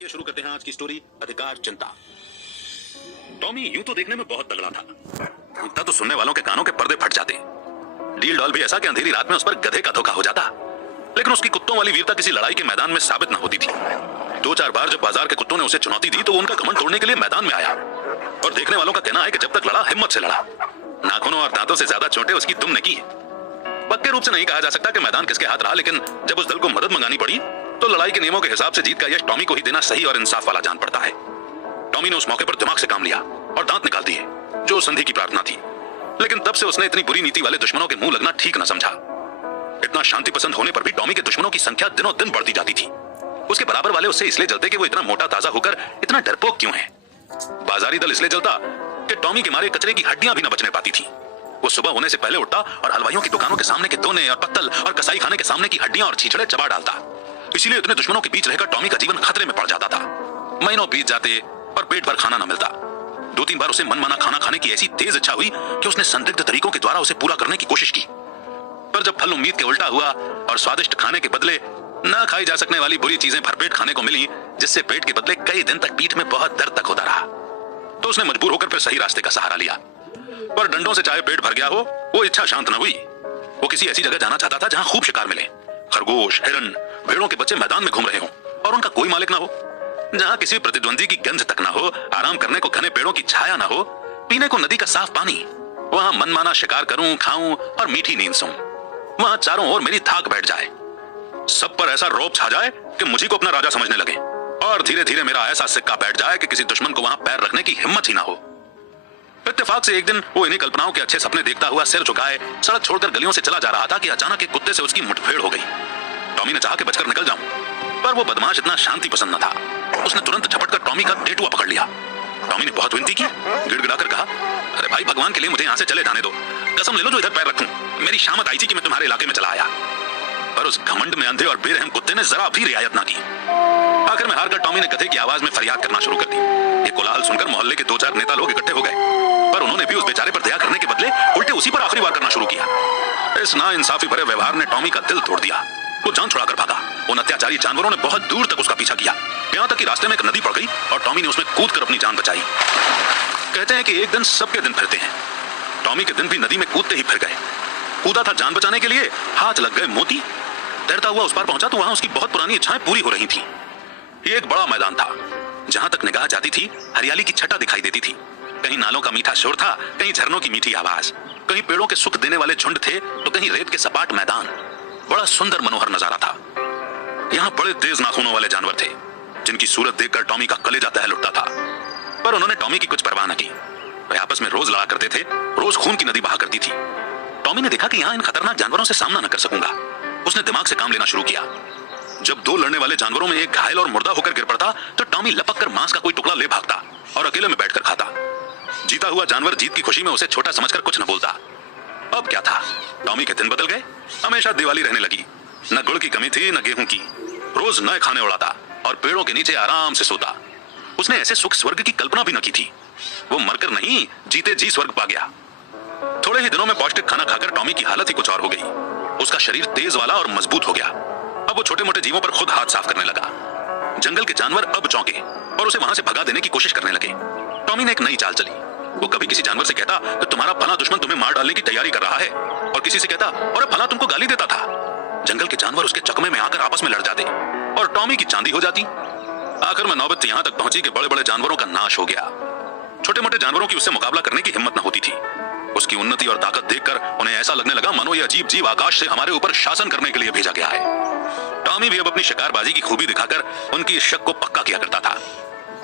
ये शुरू करते हैं आज की स्टोरी अधिकार चिंता। टॉमी यूं तो देखने में बहुत तगड़ा था, इतना तो सुनने वालों के कानों के पर्दे फट जाते। डील डॉल भी ऐसा कि अंधेरी रात में उस पर गधे का धोखा हो जाता, लेकिन उसकी कुत्तों वाली वीरता किसी लड़ाई के मैदान में साबित न होती थी। 2-4 बार जब बाजार के कुत्तों ने उसे चुनौती दी तो वो उनका घमंड तोड़ने के लिए मैदान में आया, और देखने वालों का कहना है कि जब तक लड़ा हिम्मत से लड़ा। नाखूनों और दांतों से ज्यादा चोटें उसकी दुम ने की। पक्के रूप से नहीं कहा जा सकता कि मैदान किसके हाथ रहा, लेकिन जब उस दल को मदद मंगानी पड़ी तो लड़ाई के नियमों के हिसाब से जीत का यश टॉमी को ही देना सही और इंसाफ वाला जान पड़ता है। टॉमी ने उस मौके पर दिमाग से काम लिया और दांत निकाल दिए, जो संधि की प्रार्थना थी, लेकिन तब से उसने इतनी बुरी नीति वाले दुश्मनों के मुंह लगना ठीक न समझा। इतना शांति पसंद होने पर भी टॉमी के दुश्मनों की संख्या दिनों दिन बढ़ती जाती थी। उसके बराबर वाले उससे इसलिए जलते कि वो इतना मोटा ताजा होकर इतना डरपोक क्यों है। बाजारी दल इसलिए जलता कि टॉमी के मारे कचरे की हड्डियां भी न बचने पाती थी। वो सुबह होने से पहले उठता और हलवाइयों की दुकानों के सामने के दोने और पत्तल और कसाई खाने के सामने की हड्डियां और छीछड़े चबा डालता। इसीलिए इतने दुश्मनों के बीच रहकर टॉमी का जीवन खतरे में पड़ जाता था। महीनों बीत जाते और पेट भर खाना न मिलता। 2-3 बार उसे मनमाना खाना खाने की ऐसी तेज इच्छा हुई कि उसने संदिग्ध तरीकों के द्वारा उसे पूरा करने की कोशिश की, पर जब फल उम्मीद के उल्टा हुआ और स्वादिष्ट खाने के बदले न खाई जा सकने वाली बुरी चीजें भरपेट खाने को मिली, जिससे पेट के बदले कई दिन तक पीठ में बहुत दर्द तक होता रहा, तो उसने मजबूर होकर फिर सही रास्ते का सहारा लिया। पर डंडों से चाहे पेट भर गया हो, वो इच्छा शांत न हुई। वो किसी ऐसी जगह जाना चाहता था जहां खूब शिकार मिले, खरगोश, हिरन, भेड़ों के बच्चे मैदान में घूम रहे हो और उनका कोई मालिक ना हो, जहां किसी प्रतिद्वंदी की गंध तक ना हो, आराम करने को घने पेड़ों की छाया ना हो, पीने को नदी का साफ पानी। वहां मनमाना शिकार करूं, खाऊं और मीठी नींद सोऊं। वहां चारों ओर मेरी थाक बैठ जाए, सब पर ऐसा रौब छा जाए कि मुझी को अपना राजा समझने लगे, और धीरे धीरे मेरा ऐसा सिक्का बैठ जाए कि किसी दुश्मन को वहां पैर रखने की हिम्मत ही ना हो। इत्तेफाक से एक दिन वो इन्हीं कल्पनाओं के अच्छे सपने देखता हुआ सिर झुकाए सड़क छोड़कर गलियों से चला जा रहा था कि अचानक एक कुत्ते से उसकी मुठभेड़ हो गई। टॉमी ने चाहा कि बचकर निकल जाऊं, पर वो बदमाश इतना शांति पसंद न था। उसने तुरंत झपटकर टॉमी का टेटुआ पकड़ लिया। टॉमी ने बहुत विनती की, गिड़गिड़ाकर कहा, अरे भाई, भगवान के लिए मुझे यहाँ से चले जाने दो, कसम ले लो जो इधर पैर रखूं। मेरी शामत आई थी कि मैं तुम्हारे इलाके में चला आया। पर उस घमंड में अंधे और बेरहम कुत्ते ने जरा भी रियायत ना की। आखिर में हारकर टॉमी ने गधे की आवाज में फरियाद करना शुरू कर दी। ये कोलाहल सुनकर मोहल्ले के 2-4 नेता लोग इकट्ठे हो गए, पर उन्होंने भी उस बेचारे पर दया करने के बदले उल्टे उसी पर आखिरी वार करना शुरू किया। इस नाइंसाफी भरे व्यवहार ने टॉमी का दिल तोड़ दिया। वो जान छुड़ाकर भागा। उन अत्याचारी जानवरों ने बहुत दूर तक उसका पीछा किया, यहाँ तक कि रास्ते में एक नदी पड़ गई और टॉमी ने उसमें कूदकर अपनी जान बचाई। कहते हैं कि एक दिन सबके दिन फिरते हैं। टॉमी के दिन भी नदी में कूदते ही फिर गए। कूदा था जान बचाने के लिए, हाथ लग गए मोती। तैरता हुआ उस पार पहुंचा तो वहां उसकी बहुत पुरानी इच्छाएं पूरी हो रही थी। ये एक बड़ा मैदान था, जहां तक निगाह जाती थी हरियाली की छटा दिखाई देती थी। कहीं नालों का मीठा शोर था, कहीं झरनों की मीठी आवाज, कहीं पेड़ों के सुख देने वाले झुंड थे तो कहीं रेत के सपाट मैदान। बड़ा सुंदर मनोहर नजारा था। यहाँ बड़े तेज नाखूनों वाले जानवर थे, जिनकी सूरत देखकर टॉमी का कलेजा दहल उठता था, पर उन्होंने टॉमी की कुछ परवाह न की। वे आपस में रोज लड़ा करते थे, रोज खून की नदी बहा करती थी। टॉमी ने देखा कि यहाँ इन खतरनाक जानवरों से सामना न कर सकूंगा। उसने दिमाग से काम लेना शुरू किया। जब 2 लड़ने वाले जानवरों में एक घायल और मुर्दा होकर गिर पड़ता तो टॉमी लपक कर मांस का कोई टुकड़ा ले भागता और अकेले में बैठकर खाता। जीता हुआ जानवर जीत की खुशी में उसे छोटा समझकर कुछ न बोलता। अब क्या था, टॉमी के दिन बदल गए। हमेशा दिवाली रहने लगी। न गुड़ की कमी थी न गेहूं की। रोज नए खाने उड़ाता और पेड़ों के नीचे आराम से सोता। उसने ऐसे सुख स्वर्ग की कल्पना भी न की थी। वो मरकर नहीं, जीते जी स्वर्ग पा गया। थोड़े ही दिनों में पौष्टिक खाना खाकर टॉमी की हालत ही कुछ और हो गई। उसका शरीर तेज वाला और मजबूत हो गया। अब वो छोटे मोटे जीवों पर खुद हाथ साफ करने लगा। जंगल के जानवर अब चौंके और उसे वहां से भगा देने की कोशिश करने लगे। टॉमी ने एक नई चाल चली। वो कभी किसी जानवर से कहता कि तुम्हारा फला दुश्मन तुम्हें मार डालने की तैयारी कर रहा है, और किसी से कहता और फला तुमको गाली देता था। जंगल के जानवर उसके चकमे में आकर आपस में लड़ जाते और टॉमी की चांदी हो जाती। आखिर में नौबत यहाँ तक पहुंची कि बड़े बड़े जानवरों का नाश हो गया। छोटे मोटे जानवरों की उससे मुकाबला करने की हिम्मत न होती थी। उसकी उन्नति और ताकत देखकर उन्हें ऐसा लगने लगा मानो ये अजीब जीव आकाश से हमारे ऊपर शासन करने के लिए भेजा गया है। टॉमी भी अब अपनी शिकारबाजी की खूबी दिखाकर उनकी शक को पक्का किया करता था।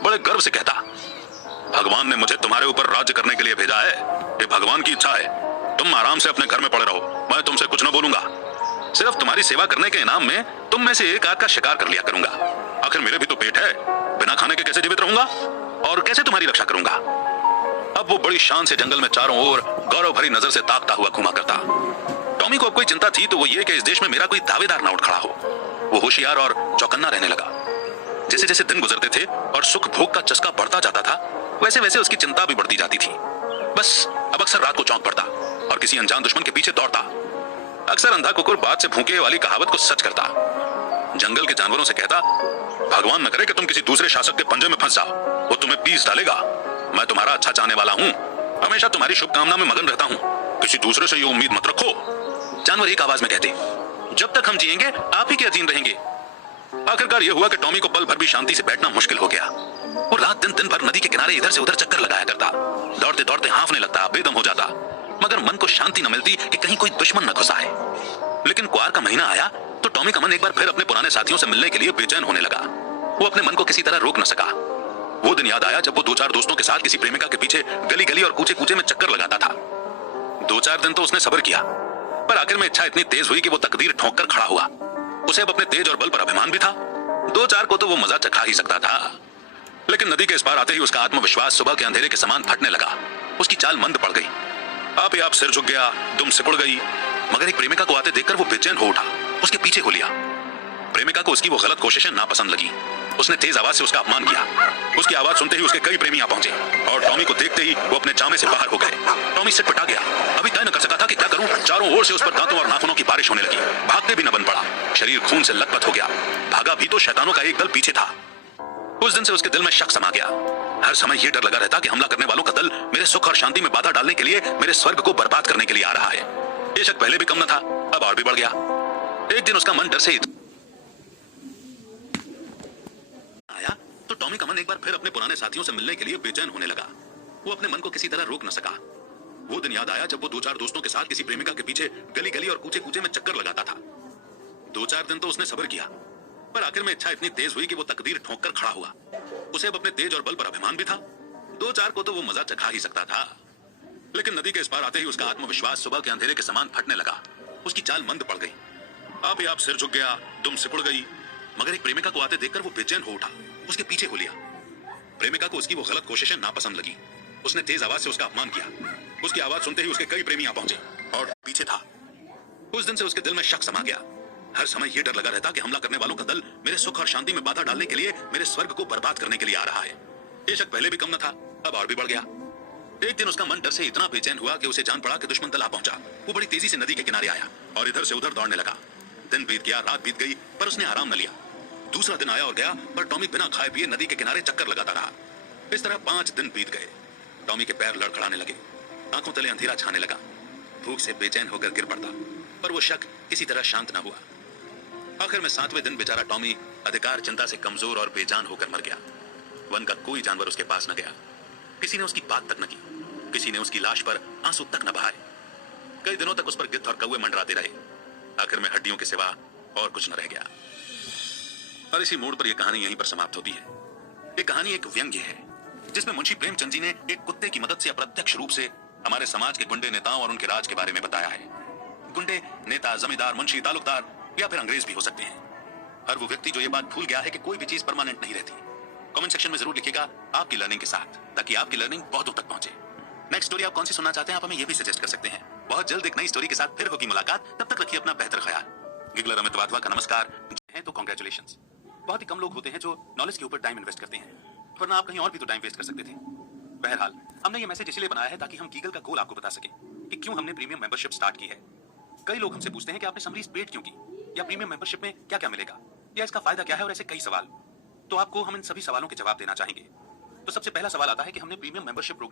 बड़े गर्व से कहता, भगवान ने मुझे तुम्हारे ऊपर राज्य करने के लिए भेजा है। ये भगवान की इच्छा है। तुम आराम से अपने घर में पड़े रहो, मैं तुमसे कुछ न बोलूंगा। सिर्फ तुम्हारी सेवा करने के इनाम में तुम में से एक आध का शिकार कर लिया करूंगा। आखिर मेरे भी तो पेट है, बिना खाने के कैसे जीवित रहूंगा और कैसे तुम्हारी रक्षा करूंगा। अब वो बड़ी शान से जंगल में चारों ओर गौरव भरी नजर से ताकता हुआ घुमा करता। टॉमी को अब कोई चिंता थी तो वो ये कि इस देश में मेरा कोई दावेदार ना उठ खड़ा हो। वो होशियार और चौकन्ना रहने लगा। जैसे जैसे दिन गुजरते थे और सुख भोग का चस्का बढ़ता जाता था, वैसे वैसे उसकी चिंता भी बढ़ती जाती थी। बस अब अक्सर रात को चौंक पड़ता और किसी अनजान दुश्मन के पीछे दौड़ता। अक्सर अंधा कुकुर बात से भूखे वाली कहावत को सच करता। जंगल के जानवरों से कहता, भगवान न करे कि तुम किसी दूसरे शासक के पंजे में फंस जाओ, वो तुम्हें पीस डालेगा। मैं तुम्हारा अच्छा चाहने वाला हूँ, हमेशा तुम्हारी शुभकामना में मगन रहता हूँ, किसी दूसरे से ये उम्मीद मत रखो। जानवर एक आवाज में कहते, जब तक हम जिएंगे आप ही के अधीन रहेंगे। आखिरकार यह हुआ कि टॉमी को पल भर भी शांति से बैठना मुश्किल हो गया। वो रात दिन भर नदी के किनारे इधर से उधर चक्कर लगाया करता, दौड़ते दौड़ते हांफने लगता, बेदम हो जाता, मगर मन को शांति न मिलती कि कहीं कोई दुश्मन न घुस आए। लेकिन क्वार का महीना आया तो टॉमी का मन एक बार फिर अपने पुराने साथियों से मिलने के लिए बेचैन होने लगा। वो अपने मन को किसी तरह रोक न सका। वो दिन याद आया जब वो 2-4 दोस्तों के साथ किसी प्रेमिका के पीछे गली गली और कूचे कूचे में चक्कर लगाता था। 2-4 दिन तो उसने सब्र किया, पर आखिर में इच्छा इतनी तेज हुई कि वो तकदीर ठोक कर खड़ा हुआ। उसे अब अपने तेज और बल पर अभिमान भी था। 2-4 को तो वो मजा चखा ही सकता था, लेकिन नदी के इस पार आते ही उसका आत्मविश्वास सुबह के अंधेरे के समान फटने लगा। उसकी चाल मंद पड़ गई, आप ही आप सिर झुक गया, दुम सिकुड़ गई। मगर एक प्रेमिका को आते देखकर वो बेचैन हो उठा, उसके पीछे हो लिया। प्रेमिका को उसकी वो गलत कोशिशें नापसंद लगी। उसने तेज आवाज से उसका अपमान किया। उसकी आवाज सुनते ही उसके कई प्रेमी आ पहुंचे और टॉमी को देखते ही वो अपने जामे से बाहर हो गए। टॉमी सिटपटा गया, अभी तय न कर सका था कि क्या करूं। चारों ओर से उस पर दांतों और नाखूनों की बारिश होने लगी। भागते भी न बन पड़ा, शरीर खून से लथपथ हो गया। भागा भी तो शैतानों का एक दल पीछे था। उस दिन से उसके दिल में शक समा गया। हर समय ये डर लगा रहता कि हमला करने वालों का दल मेरे सुख और शांति में बाधा डालने के लिए, मेरे स्वर्ग को बर्बाद करने के लिए आ रहा है। ये शक पहले भी कम न था, अब और भी बढ़ गया। एक दिन उसका मन डर से आया तो टॉमी का मन एक बार फिर अपने पुराने साथियों से मिलने के लिए बेचैन होने लगा। वो अपने मन को किसी तरह रोक न सका। वो दिन याद आया जब वो 2-4 दोस्तों के साथ किसी प्रेमिका के पीछे गली गली और कूचे कूचे में चक्कर लगाता था। 2-4 दिन तो उसने सब्र किया, पर आखिर में इच्छा इतनी तेज हुई कि वो तकदीर ठोक कर खड़ा हुआ। उसे अब अपने तेज और बल पर अभिमान भी था। 2-4 को तो वो मजा चखा ही सकता था, लेकिन नदी के इस पार आते ही उसका आत्मविश्वास सुबह के अंधेरे के समान फटने लगा। उसकी चाल मंद पड़ गई, आप ही आप सिर झुक गया, दुम सिकुड़ गई। मगर एक प्रेमिका को आते देखकर वो बेचैन हो उठा, उसके पीछे हो लिया। प्रेमिका को उसकी वो गलत कोशिशें नापसंद लगी। उसने तेज आवाज से उसका अपमान किया। उसकी आवाज सुनते ही उसके कई प्रेमी आ पहुंचे और पीछे था। उस दिन से उसके दिल में शक समा गया। हर समय ये डर लगा रहता कि हमला करने वालों का दल मेरे सुख और शांति में बाधा डालने के लिए, मेरे स्वर्ग को बर्बाद करने के लिए आ रहा है। ये शक पहले भी कम न था, अब और भी बढ़ गया। एक दिन उसका मन डर से इतना बेचैन हुआ कि उसे जान पड़ा कि दुश्मन दल आ पहुंचा। वो बड़ी तेजी से नदी के किनारे आया और इधर से उधर दौड़ने लगा। दिन बीत गया, रात बीत गई, पर उसने आराम न लिया। दूसरा दिन आया और गया, पर टॉमी बिना खाए पिए नदी के किनारे चक्कर लगाता रहा। इस तरह 5 दिन बीत गए। टॉमी के पैर लड़खड़ाने लगे, आंखों तले अंधेरा छाने लगा। भूख से बेचैन होकर गिर पड़ता, पर वो शक किसी तरह शांत न हुआ। आखिर में 7वें दिन बेचारा टॉमी अधिकार चिंता से कमजोर और बेजान होकर मर गया। वन का कोई जानवर उसके पास न गया, किसी ने उसकी बात तक न की, किसी ने उसकी लाश पर आंसू तक न बहाए। कई दिनों तक उस पर गिद्ध और कौवे मंडराते रहे। आखिर में हड्डियों के सिवा और कुछ न रह गया। और इसी मोड़ पर यह कहानी यहीं पर समाप्त होती है। ये कहानी एक व्यंग्य है, जिसमें मुंशी प्रेमचंद जी ने एक कुत्ते की मदद से अप्रत्यक्ष रूप से हमारे समाज के गुंडे नेताओं और उनके राज के बारे में बताया है। गुंडे नेता, जमींदार, मुंशी, तालुकदार या फिर अंग्रेज भी हो सकते हैं। हर वो व्यक्ति जो ये बात भूल गया है कि कोई भी चीज परमानेंट नहीं रहती। कमेंट सेक्शन में जरूर लिखिएगा आपकी लर्निंग के साथ, ताकि आपकी लर्निंग बहुत दूर तक पहुंचे। नेक्स्ट स्टोरी आप कौन सी सुनना चाहते हैं, आप हमें ये भी सजेस्ट कर सकते हैं। बहुत जल्द एक नई स्टोरी के साथ फिर होगी मुलाकात। तब तक रखिए अपना बेहतर ख्याल। गिगलर अमित वाधवा का नमस्कार है तो कांग्रेचुलेशंस। बहुत ही कम लोग होते हैं जो नॉलेज के ऊपर टाइम इन्वेस्ट करते हैं, वरना आप कहीं और भी तो टाइम वेस्ट कर सकते थे। बहरहाल हमने ये मैसेज इसलिए बनाया है ताकि हम गीगल का गोल आपको बता सके कि क्यों हमने प्रीमियम मेंबरशिप स्टार्ट की है। कई लोग हमसे पूछते हैं कि आपने समरीज पेड क्यों की, या प्रीमियम मेंबरशिप में क्या क्या मिलेगा, या इसका फायदा क्या है, और ऐसे कई सवाल। तो आपको हम इन सभी सवालों के जवाब देना चाहेंगे। तो सबसे पहला सवाल आता है कि हमने प्रीमियम मेंबरशिप प्रोग्राम